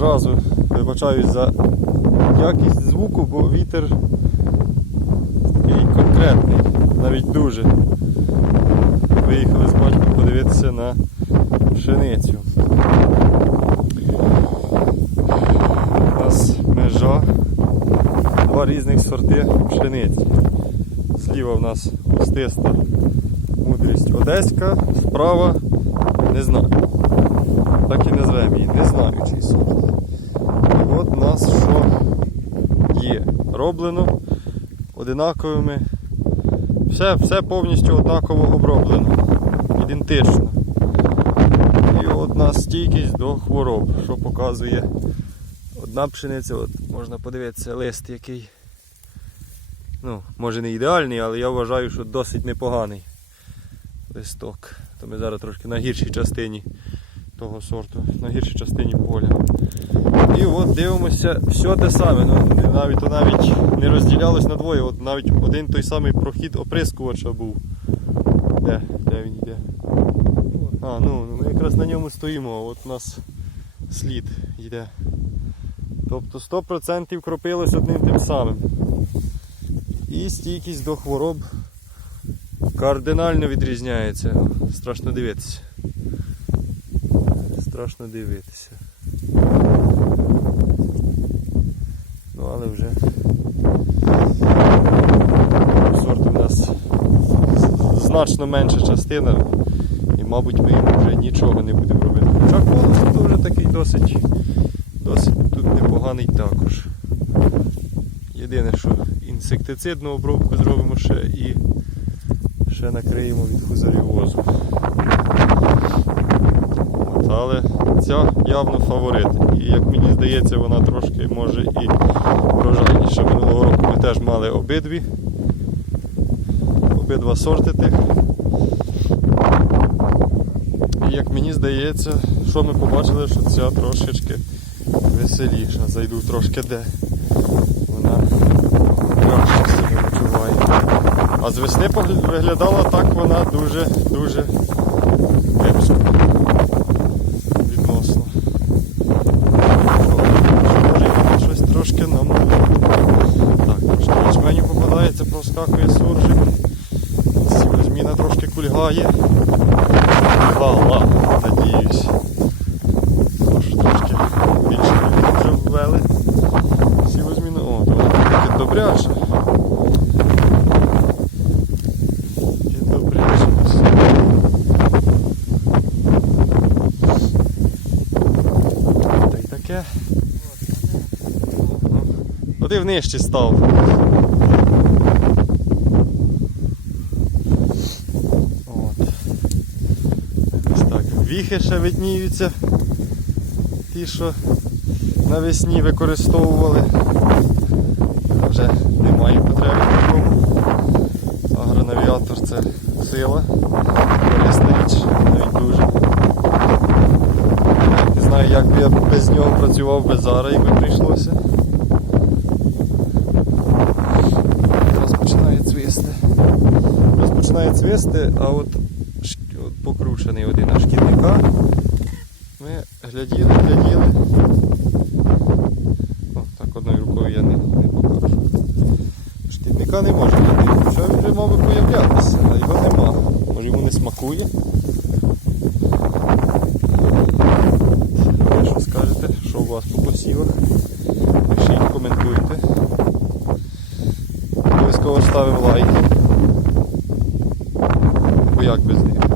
Зразу вибачаюсь за якість звуку, бо вітер такий конкретний, навіть дуже. Виїхали з батьком подивитися на пшеницю. У нас межа, два різних сорти пшениці. Зліва в нас густиста мудрість одеська, справа не знаю. Так і назвемо її, не знаю чий сорт. От нас що є. Роблено одинаковими. Все, все повністю однаково оброблено. Ідентично. І от нас стійкість до хвороб, що показує одна пшениця, от можна подивитися лист який. Ну, може не ідеальний, але я вважаю, що досить непоганий листок. То ми зараз трошки на гіршій частині того сорту, на гіршій частині поля. І от дивимося все те саме. Ну, навіть, то навіть не розділялось на двоє, от навіть один той самий прохід оприскувача був. Де? Де він йде? А, ну ми якраз на ньому стоїмо, а от у нас слід йде. Тобто 100% кропилось одним тим самим. І стійкість до хвороб кардинально відрізняється. Страшно дивитися. Страшно дивитися. Ну але вже сорт у нас значно менша частина і мабуть ми йому вже нічого не будемо робити. Хоча колос теж такий досить, досить тут непоганий також. Єдине, що інсектицидну обробку зробимо ще і ще накриємо від фузаріозу. Але ця явно фаворит. І як мені здається, вона трошки може і врожайніша. Минулого року ми теж мали обидві. Обидва сорти тих. І як мені здається, що ми побачили, що ця трошечки веселіша. Зайду трошки де. Вона краще себе почуває. А з весни виглядала так вона дуже-дуже кепсько. Відносно. Що, може щось трошки нам. Так, трошки ячменю попадається, проскакує суржик. Сівозміна трошки кульгає. Гала, надіюсь. Тож трошки більше вже ввели. Сівозміна. О, то вона таки таке. Куди внижче став? От. Ось так. Віхи ще видніються. Ті, що навесні використовували. Вже немає потреби в такому. Агронавіатор це сила. Корисна річ, навіть дуже. Навіть Не знаю, як би я без нього працював би зараз, якби прийшлося. Розпочинає цвісти. Розпочинає цвісти, а от, покручений один аж шкідника. Ми гляділи, гляділи. О, так одною рукою я не, не покажу. Шкідника не може бути. Хоча він вже мав би появлятися, а його нема. Може йому не смакує. Ви що скажете, що у вас по посівах? Пишіть, коментуйте. Обов'язково ставимо лайки. Бо як без них?